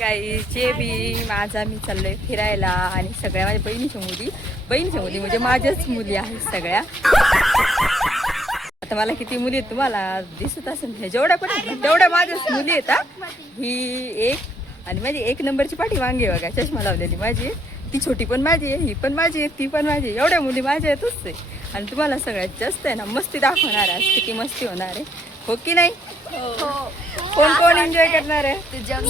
गाईस, जे बी माझा मी चाललोय फिरायला आणि सगळ्या माझ्या बहिणीच्या मुली म्हणजे माझ्याच मुली आहेत सगळ्या. आता मला किती मुली आहेत तुम्हाला दिसत असेल, हे जेवढ्या पण आहेत तेवढ्या माझ्याच मुली आहेत. ही एक आणि माझी एक नंबरची पाठी वांगे बघा, चष्मा लावलेली माझी, ती छोटी पण माझी आहे, ही पण माझी आहे, ती पण माझी, एवढ्या मुली माझ्या आहेतच आहे. आणि तुम्हाला सगळ्यात जास्त आहे ना मस्ती दाखवणार आहे, किती मस्ती होणार आहे, हो की नाही? कोण कोण एन्जॉय करणार आहे? जंग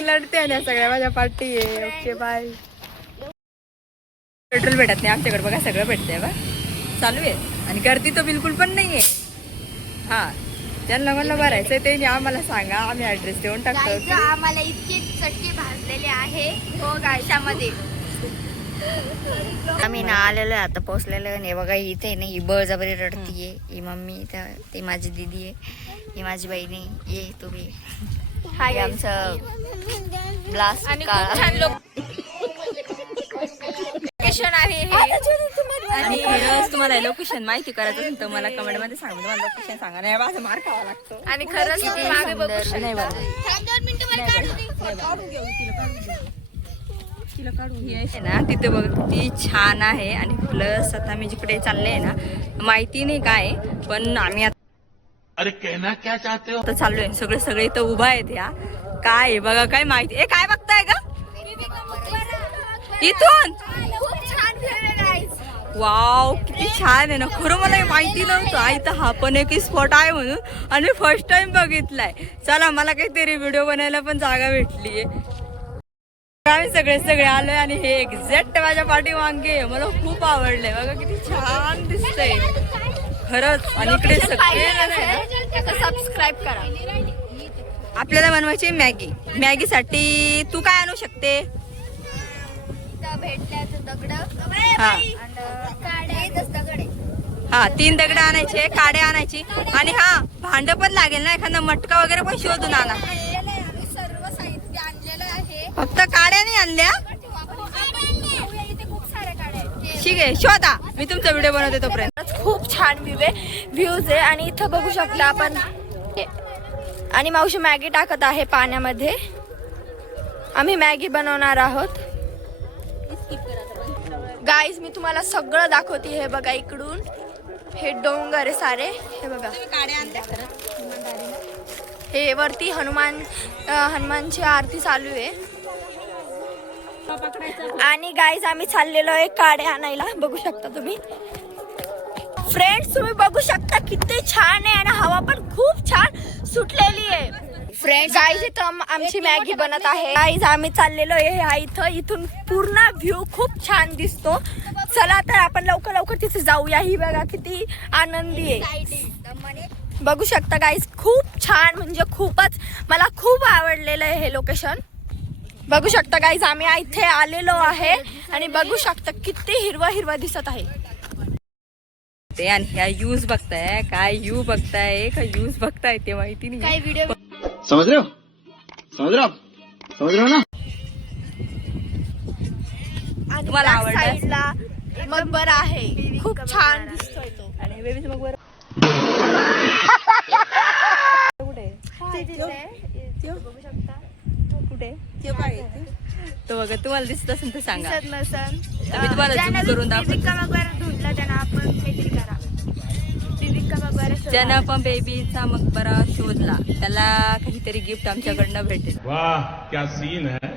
लढते ना सगळ्या माझ्या पार्टी आहे. Okay bye. पेट्रोल भेटत नाही आमच्याकडे बघा, सगळं भेटतंय बा, चालू आहे आणि गर्दी तर बिलकुल पण नाहीये. हा, ज्यांना मला भरायचंय ते आम्हाला सांगा, आम्ही ऍड्रेस देऊन टाकतो. आम्हाला इतके चटके भाजलेले आहे हो गायशामध्ये. आम्ही ना आलेलो आहे, आता पोहोचलेलो आहे. बघा इथे ना ही बळजबरी रडतीये, ही मम्मी, ती माझी दीदी आहे, ही माझी बहिणी, ये तुम्ही. हाय आमचं ब्लास्ट आणि खूप छान लोकेशन आहे हे. आणि खरंच तुम्हाला लोकेशन माहिती करायचं असेल तर मला कमेंट मध्ये सांगा, तुम्हाला लोकेशन सांगा, नाही माझा मार खावा लागतो. आणि खरंच मागे बघू शकता. नाही बघा, तिला काढून घ्यायचे ना तिथे बघ किती छान आहे. आणि प्लस आता मी जिकडे चालले ना माहिती नाही काय, पण आम्ही अरे कहना क्या चाहते हो? आता चाललोय, सगळे इथं उभा आहेत. या काय आहे बघा, काय माहिती आहे, काय बघताय का इथून? वाव किती छान आहे ना, खरं मला हे माहिती नव्हतं इथं हा पण एक स्पॉट आहे म्हणून, आणि फर्स्ट टाइम बघितलाय. चला मला काहीतरी व्हिडिओ बनायला पण जागा भेटलीये. आम्ही सगळे आलोय आणि हे एक्झॅक्ट माझ्या पाठी वांगे, मला खूप आवडलंय बघा, किती छान दिसतंय खरंच. आणि इकडे सगळे सबस्क्राईब करा. आपल्याला बनवायची मॅगी साठी तू काय आणू शकते? हा 3 दगड आणायचे, काडे आणायची, आणि हा भांड पण लागेल ना, एखादा मटका वगैरे पण शोधून आणा. सर्व साहित्य आणलेलं आहे, फक्त काड्या नाही आणल्या? इथे खूप साऱ्या काड्या आहेत. ठीक आहे, शोधा, मी तुमचा व्हिडिओ बनवते तोपर्यंत. खूप छान व्ह्यूज आहे. आणि इथं बघू शकता आपण, आणि मावशी मॅगी टाकत आहे पाण्यामध्ये. आम्ही मॅगी बनवणार आहोत. गाईज मी तुम्हाला सगळं दाखवते. हे बघा इकडून हे डोंगर आहे सारे, हे बघा. हे वरती हनुमानची आरती चालू आहे. आणि गाईज आम्ही चाललेलो आहे काड्या आणायला, बघू शकता तुम्ही. फ्रेंड्स तुम्ही बघू शकता किती छान आहे, आणि हवा पण खूप छान सुटलेली आहे. फ्रेंड्स गाईज इथं आमची मॅगी बनत आहे. गाईज आम्ही चाललेलो आहे इथून पूर्ण व्ह्यू खूप छान दिसतो. चला तर आपण लवकर तिथे जाऊया. ही बघा किती आनंदी आहे, बघू शकता गाईज. खूप छान, म्हणजे खूपच मला खूप आवडलेलं आहे हे लोकेशन. बघू शकता गाईज आम्ही इथे आलेलो आहे, आणि बघू शकता किती हिरवा दिसत आहे. ते आणि ह्या यूज बघताय, काय यू बघताय का यूज बघताय ते माहिती नाही. काही व्हिडिओ समझ रहे हो ना? तुम्हाला आवडला? साईडला मकबरा आहे, खूप छान दिसतोय तो. आणि बेबीच मग बरं कुठे बघू शकता कुठे तो बघा, तुम्हाला दिसत असेल तर सांगा. दिसत नसन मी तुम्हाला zoom करून दाखवते. दीपिका मकबरा ढूंढला त्यांना आपण काहीतरी करा. दीपिका मकबरा ज्यानं पण बेबीचा मकबरा शोधला त्याला काहीतरी गिफ्ट आमच्याकडनं भेटेल. वाह क्या सीन है,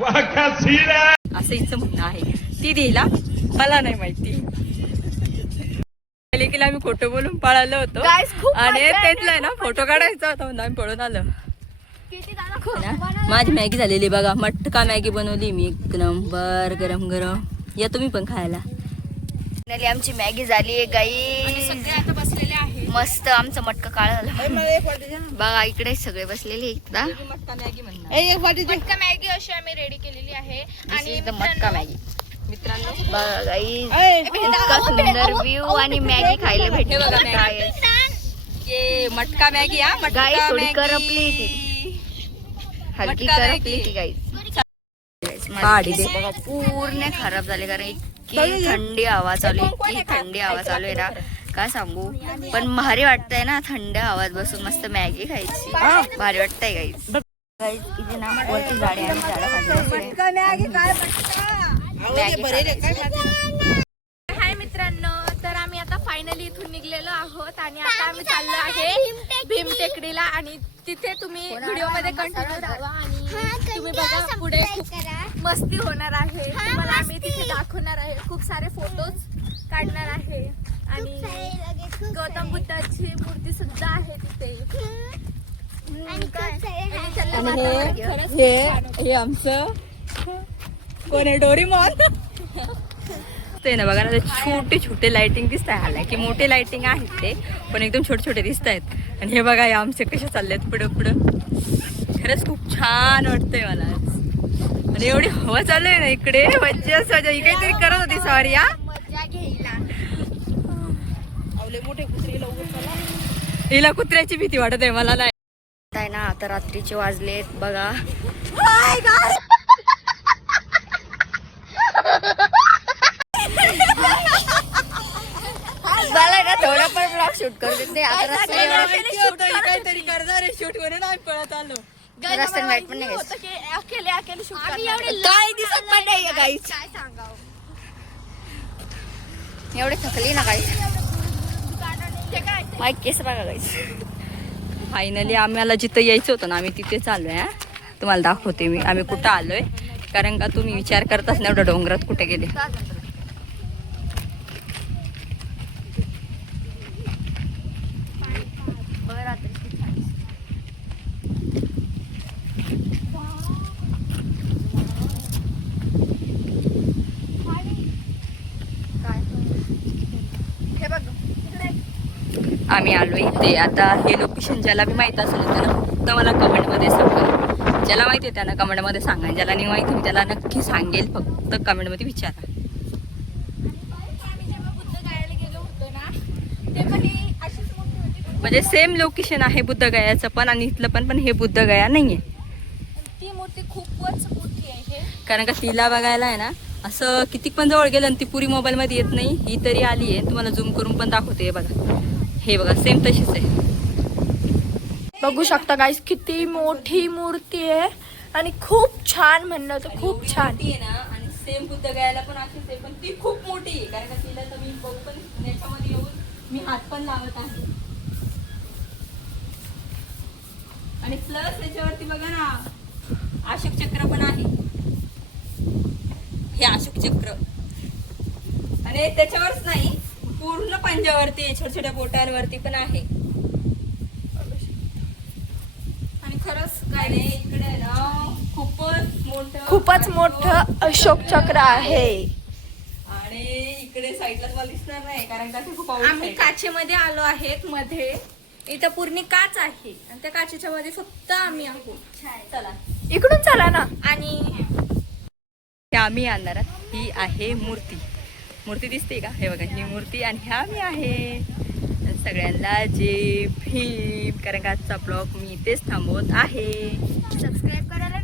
वाह क्या सीन है. असं हिचं म्हणणं आहे. ती देईला मला नाही माहिती. लेकीला आम्ही खोटं बोलून पळालो होतो, Guys, खूप आणि मजा आहे. तेच ना फोटो काढायचा होता म्हणून आम्ही पळून आलो किती दादा ना. माझी मॅगी झालेली बघा, मटका मॅगी बनवली मी, एक नंबर गरम गरम. या तुम्ही पण खायला. आमची मॅगी झाली आहे गाई. आता बसलेले आहे. मस्त आमचं मटका काळ झालं बघा. इकडे सगळे बसलेले एकदा. मटका मॅगी म्हणणार. मटका मॅगी अशी आम्ही रेडी केलेली आहे. आणि मटका मॅगी मित्रांनो बघा गाई, इतका सुंदर व्ह्यू आणि मॅगी खायला भेटते बघा. काय ये मटका मॅगी, हा गाई मटका थोडी मॅगी. करपली ती, हलकी मटका करपली मॅगी. ती गाई. पाडी दे. बघा पूर्ण खराब झाले, कारण इतकी थंडी हवा चालू आहे, इतकी थंडी हवा चालू आहे ना, का सांगू, पण भारी वाटतंय ना थंड हवात बसून मस्त मॅगी खायची. भारी वाटतंय गाईस. गाईस इथे ना वरती गाडी आणि हाय मित्रांनो, तर आम्ही आता फायनली इथून निघलेलो आहोत आणि आता आम्ही चाललो आहे भीमटेकडीला आणि तिथे तुम्ही व्हिडिओ मध्ये कंटिन्यू राहा आणि तुम्ही बघा पुढे खूप मस्ती होणार आहे. तुम्हाला आम्ही तिथे दाखवणार आहे, खूप सारे फोटोज काढणार आहे आणि गौतम बुद्धाची मूर्ती सुद्धा आहे तिथे. हे आमचं कोण आहे, डोरीमॉन. ते ना बघा ना, छोटे छोटे लाइटिंग दिसत आहे. हाला की मोठे लाइटिंग आहेत ते, पण एकदम छोटे छोटे दिसत आहेत. आणि हे बघा हे आमचे कसे चाललेत पुढं पुढं. खरंच खूप छान वाटतंय मला आज. आणि एवढी हवा चालू आहे ना इकडे, मज्जा सजा. ही काहीतरी करत होती सॉरी या हिला कुत्र्याची भीती वाटत आहे मला. नाही आहे ना, आता रात्रीचे वाजलेत बघा. मला ना थोडं पण ब्लॉग शूट करू देते. आता काहीतरी करणार आहे शूट म्हणून आम्ही पळत आलो. रस्त्याने लाईट पण नाही गाईस. अकेले शूट काय दिसत पण नाहीये गाईस. काय सांगावं. एवढे थकली ना गाईस. माईक केस बघा गाईस. फायनली आम्हाला जिथं यायचं होतं ना, आम्ही तिथे चाललोय. तुम्हाला दाखवते मी आम्ही कुठं आलोय, कारण का तुम्ही विचार करताच ना एवढ्या डोंगरात कुठे गेले. आम्ही आलोय इथे. आता हे लोकेशन ज्याला बी माहित असेल त्याला फक्त मला कमेंटमध्ये सांगा. ज्याला माहिती आहे त्याला कमेंटमध्ये सांगा. ज्याला नाही माहिती मी त्याला नक्की सांगेल, फक्त कमेंटमध्ये विचारा. म्हणजे सेम लोकेशन आहे बुद्धगयाचं पण आणि इथलं पण हे बुद्धगया नाहीये. ती मूर्ती खूपच मोठी आहे. कारण का तिला बघायला आहे ना असं किती पण जवळ गेलं आणि ती पुरी मोबाईलमध्ये येत नाही. ही तरी आली आहे, तुम्हाला झूम करून पण दाखवते. बघा हे बघा सेम तशीच आहे. बघू शकता गाईस किती मोठी मूर्ती आहे आणि खूप छान, म्हणलं तर खूप छान आहे ना. आणि सेम बुद्धगयाला पण अशीच आहे, पण ती खूप मोठी आहे. कारण का तिला तर मी बघू पण याच्यामध्ये येऊन मी हात पण लावत आहे. आणि प्लस याच्यावरती बघा ना अशोक चक्र पण आहे. हे अशोक चक्र आणि त्याच्यावरच नाही, पूर्ण पंजावरती छोट्या छोट्या बोटांवरती पण आहे. आणि खरंच काय नाही इकडे ना खूपच मोठं अशोक चक्र आहे. आणि इकडे साईडला तुम्हाला दिसणार नाही, कारण का ते खूप आम्ही काचेमध्ये आलो आहेत. मध्ये इथं पूर्ण काच आहे आणि त्या काचेच्या मध्ये फक्त आम्ही आहोत. चला इकडून चला ना. आणि आम्ही आणणार ही आहे मूर्ती दिसते का, हे बघा ही मूर्ती आणि ह्या मी आहे. सगळ्यांना जे भीम. कारण का आजचा ब्लॉग मी इथेच थांबवत आहे. सबस्क्राईब करायला